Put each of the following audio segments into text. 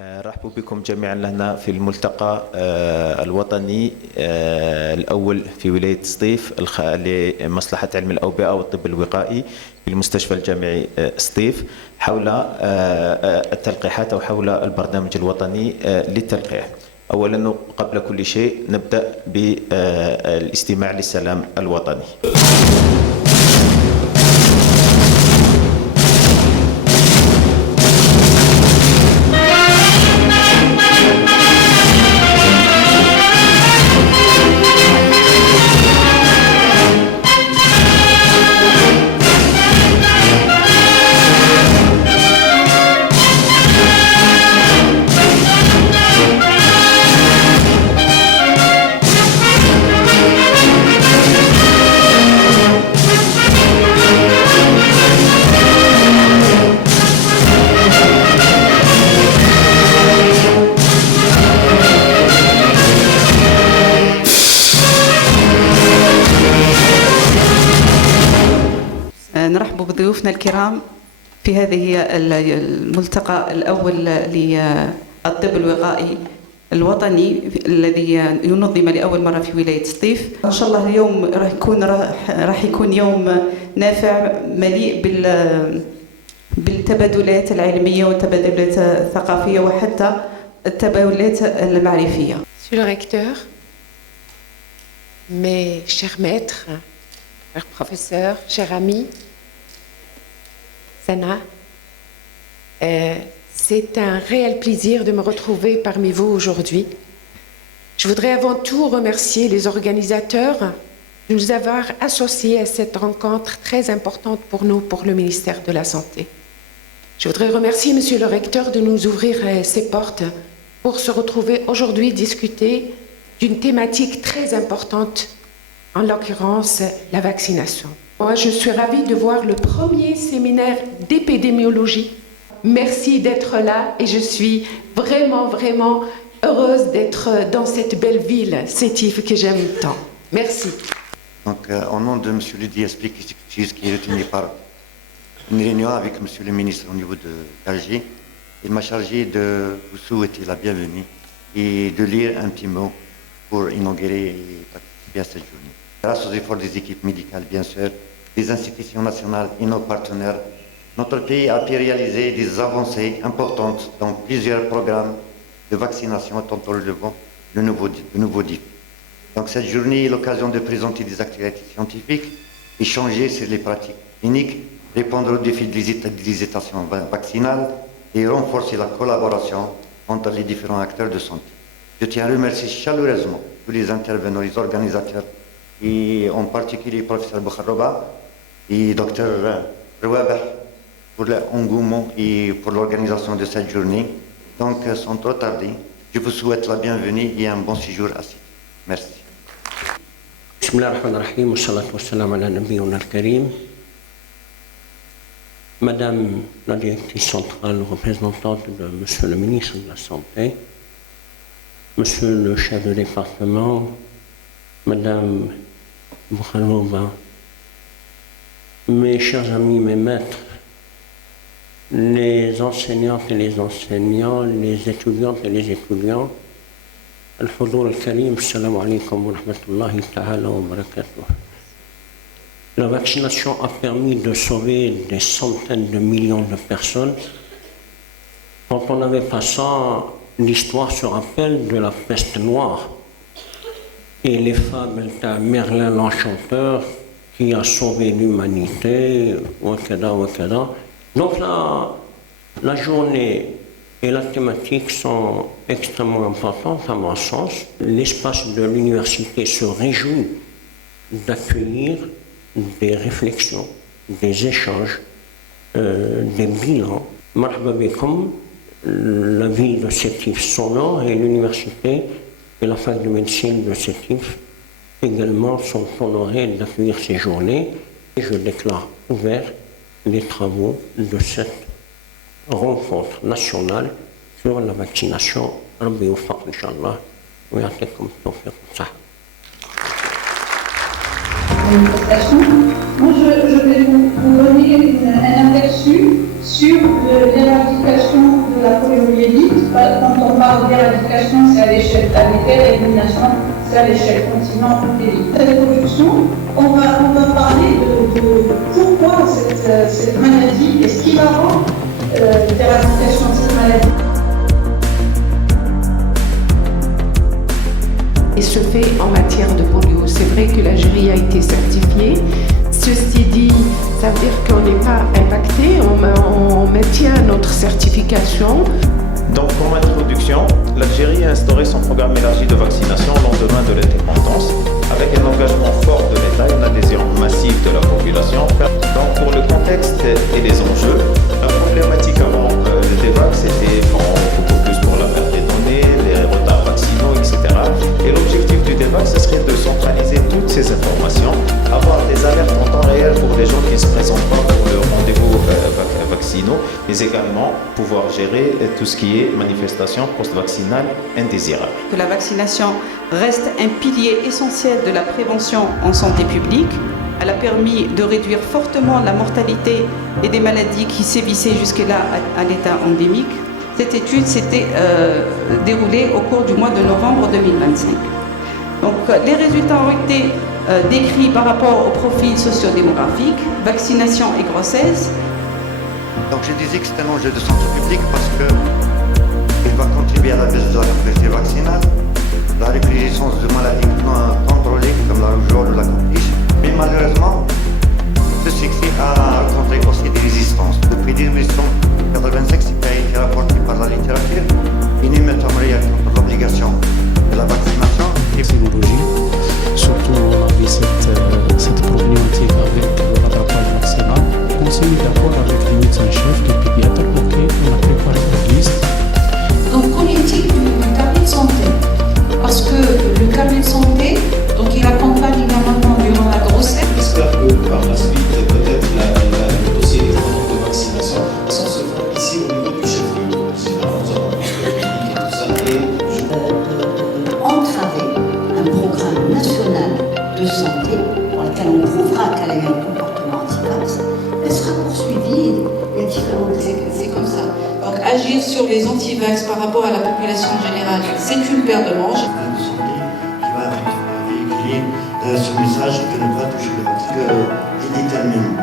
رحبوا بكم جميعا لهنا في الملتقى الوطني الأول في ولاية سطيف لمصلحة علم الأوبئة والطب الوقائي في المستشفى الجامعي سطيف حول التلقيحات أو حول البرنامج الوطني للتلقيح. أولا قبل كل شيء نبدأ بالاستماع للسلام الوطني. نرحب بضيوفنا الكرام في هذه الملتقى الأول للطب الوقائي الوطني الذي ينظم لأول مرة في ولاية سطيف. إن شاء الله اليوم راح يكون يوم نافع مليء بالتبادلات العلمية والتبادلات الثقافية وحتى التبادلات المعرفية. Monsieur le recteur, mes chers maîtres, chers professeurs, chers amis, Sana, c'est un réel plaisir de me retrouver parmi vous aujourd'hui. Je voudrais avant tout remercier les organisateurs de nous avoir associés à cette rencontre très importante pour nous, pour le ministère de la Santé. Je voudrais remercier Monsieur le recteur de nous ouvrir ses portes pour se retrouver aujourd'hui discuter d'une thématique très importante, en l'occurrence la vaccination. Moi, je suis ravie de voir le premier séminaire d'épidémiologie. Merci d'être là et je suis vraiment heureuse d'être dans cette belle ville, Sétif, que j'aime tant. Merci. Donc, au nom de M. Lydie Explique, qui est retenu par une réunion avec M. le ministre au niveau d'Alger, il m'a chargé de vous souhaiter la bienvenue et de lire un petit mot pour inaugurer et participer à cette journée. Grâce aux efforts des équipes médicales, bien sûr, des institutions nationales et nos partenaires, notre pays a pu réaliser des avancées importantes dans plusieurs programmes de vaccination tout en relevant de nouveaux défis. Donc cette journée est l'occasion de présenter des actualités scientifiques, échanger sur les pratiques cliniques, répondre aux défis des hésitations vaccinales et renforcer la collaboration entre les différents acteurs de santé. Je tiens à remercier chaleureusement tous les intervenants, les organisateurs, et en particulier le professeur Boukharbaba et Dr Rouaber pour l'engouement et pour l'organisation de cette journée. Donc, sans trop tarder, je vous souhaite la bienvenue et un bon séjour à Sidi. Merci. Bismillahirrahmanirrahim, wa salatu wa salam ala nabiyuna al-karim. Madame la directrice centrale représentante de Monsieur le ministre de la Santé, Monsieur le chef de département, Madame Boukharbaba, mes chers amis, mes maîtres, les enseignantes et les enseignants, les étudiantes et les étudiants, Al-Hudur al-Karim, assalamu alaikum wa rahmatullahi ta'ala wa barakatuh. La vaccination a permis de sauver des centaines de millions de personnes. Quand on n'avait pas ça, l'histoire se rappelle de la peste noire et les fables de Merlin l'Enchanteur qui a sauvé l'humanité, wakada. Donc la journée et la thématique sont extrêmement importantes à mon sens. L'espace de l'université se réjouit d'accueillir des réflexions, des échanges, des bilans. Marhaba bikum, la ville de Sétif sonore et l'université et la fac de médecine de Sétif également sont honorés d'accueillir ces journées et je déclare ouvert les travaux de cette rencontre nationale sur la vaccination. Rabbi yufaq inshallah wa ya'tikum tawfiq wa sahab. Moi, je vais vous donner un aperçu sur l'éradication de la la poliomyélite. Quand on parle d'éradication, c'est à l'échelle planétaire, élimination, c'est à l'échelle continent élite. Cette introduction, on va parler de pourquoi cette maladie et ce qui va rendre l'éradication de cette maladie. Et ce fait en matière de polio, c'est vrai que l'Algérie a été certifiée. Ceci dit, ça veut dire qu'on n'est pas impacté, on maintient notre certification. Donc, comme introduction, l'Algérie a instauré son programme élargi de vaccination au lendemain de l'indépendance, avec un engagement fort de l'État et une adhésion massive de la population. Donc, pour le contexte et les enjeux, la problématique avant le débat, c'était beaucoup plus pour la perte des données, les retards vaccinaux, etc. Et l'objectif du débat, ce serait de centraliser toutes ces informations, avoir des alertes en temps réel pour les gens qui ne se présentent pas pour le rendez-vous vaccinaux, mais également pouvoir gérer tout ce qui est manifestation post-vaccinale indésirable. Que la vaccination reste un pilier essentiel de la prévention en santé publique. Elle a permis de réduire fortement la mortalité et des maladies qui sévissaient jusque-là à l'état endémique. Cette étude s'était déroulée au cours du mois de novembre 2025. Donc, les résultats ont été décrits par rapport au profil socio-démographique, vaccination et grossesse. Donc je disais que c'est un enjeu de santé publique parce qu'il va contribuer à la baisse de la couverture vaccinale, la recrudescence de maladies non contrôlées comme la rougeole ou la coqueluche. Mais malheureusement, ce succès a rencontré aussi des résistances. Depuis 1985, ce qui a été rapporté par la littérature, une émeute en Montréal contre l'obligation de la vaccination. Surtout, on a vu cette problématique avec le rattrapage vaccinal. On s'est mis d'accord avec les médecins-chefs, les pédiatres, ok, on a préparé une liste. Donc, politique du carnet de santé. Parce que le carnet de santé, donc il accompagne la maman durant la grossesse. J'espère que par la suite, peut-être le dossier de vaccination, sans se faire ici au niveau du chef-lieu. Sinon, nous avons plus de clinique et tout ça. Entraver un programme national de santé pour lequel on prouvera qu'elle a eu un comportement anti-vax, elle sera poursuivie. Il y a différentes. C'est comme ça. Donc, agir sur les anti-vax par rapport à la population générale, c'est une paire de manches. Qui va véhiculer ce message de ne pas toucher le vaccin. Qui détermine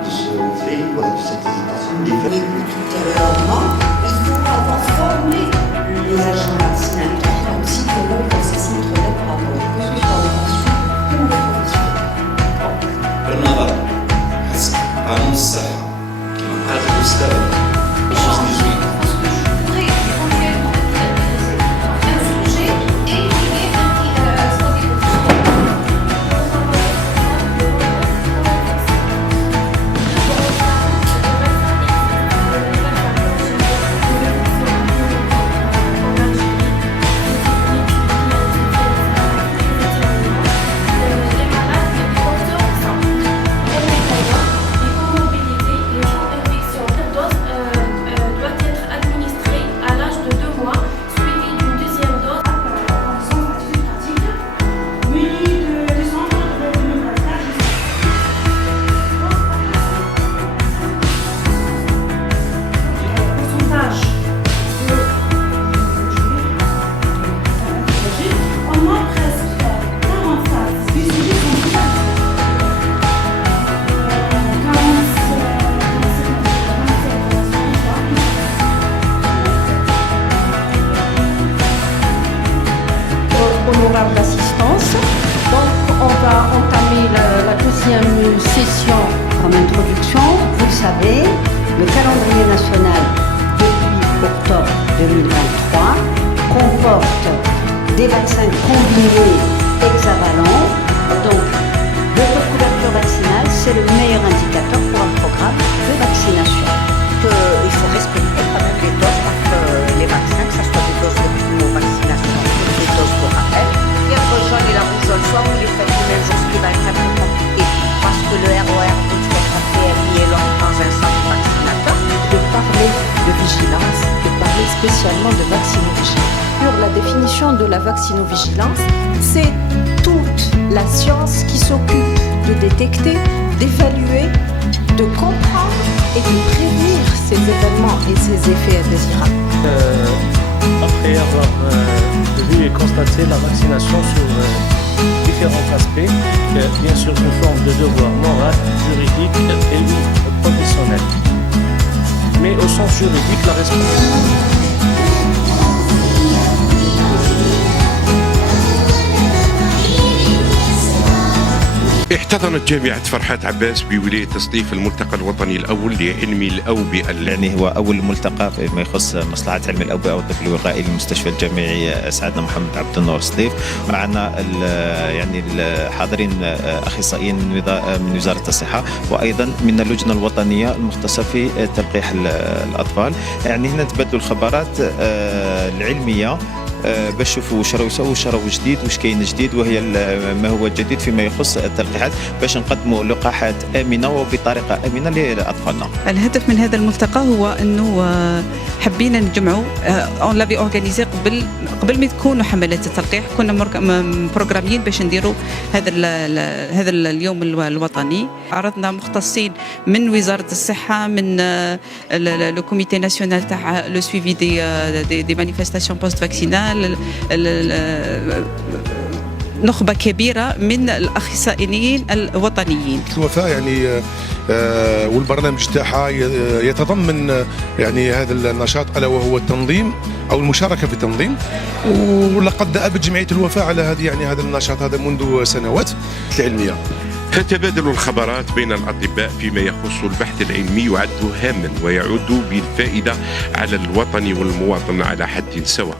de ce fait, de cette hésitation, des faits. Ultérieurement, il faut avoir formé les agents vaccinaux, donc psychologues dans ces centres-là par rapport que ce soit l'innovation que la profession. بالنظر حسب قانون الصحة كما قال الأستاذ Honorable assistance. Donc, on va entamer la deuxième session. En introduction, vous le savez, le calendrier national depuis octobre 2023 comporte des vaccins combinés hexavalents. Donc, le taux de couverture vaccinale, c'est le meilleur indicateur pour un programme de vaccination. Il faut respecter quand même les doses entre les vaccins, que ce soit des doses de primo-vaccination ou des doses de rappel. Et entre le jaune et la rougeole, soit vous les faites le même jour, ce qui va être un peu compliqué parce que le ROR, vous le faites en PMI et l'autre dans un centre vaccinateur. De parler de vigilance, de parler spécialement de vaccinovigilance. Sur la définition de la vaccinovigilance, c'est toute la science qui s'occupe de détecter, d'évaluer, de comprendre et de prévenir ces événements et ses effets indésirables. Après avoir vu et constaté la vaccination sur différents aspects, bien sûr une forme de devoir moral, juridique et ou professionnel. Mais au sens juridique, la responsabilité. احتضنت جامعة فرحات عباس بولاية سطيف الملتقى الوطني الأول لعلم الأوبئة. يعني هو أول ملتقى فيما يخص مصلحة علم الأوبئة والطب الوقائي للمستشفى الجامعي سعدنا محمد عبد النور سطيف. معنا يعني الحاضرين أخصائيين من وزارة الصحة وأيضا من اللجنة الوطنية المختصة في تلقيح الأطفال. يعني هنا نتبادلوا الخبرات العلمية باش نشوفوا واش راهو يسووا، واش راهو جديد، واش كاين جديد، وهي ما هو جديد فيما يخص التلقيحات باش نقدموا لقاحات آمنة وبطريقة آمنة لأطفالنا. الهدف من هذا الملتقى هو انه حبينا نجمعوا اون لافي اورغانيزي قبل ما يكونوا حملات التلقيح، كنا بروغراميين باش نديروا هذا اليوم الوطني. عرضنا مختصين من وزارة الصحة، من لو كوميتي ناسيونال تاع لو سويفي دي مانيفستاسيون بوست فاكسينال، نخبة كبيرة من الأخصائيين الوطنيين. الوفاء يعني والبرنامج تاعها يتضمن يعني هذا النشاط ألا وهو التنظيم أو المشاركة في التنظيم، ولقد أبت جمعية الوفاء على هذه يعني هذا النشاط هذا منذ سنوات العلمية. فتبادل الخبرات بين الأطباء فيما يخص البحث العلمي يعد هاما ويعود بالفائدة على الوطن والمواطن على حد سواء.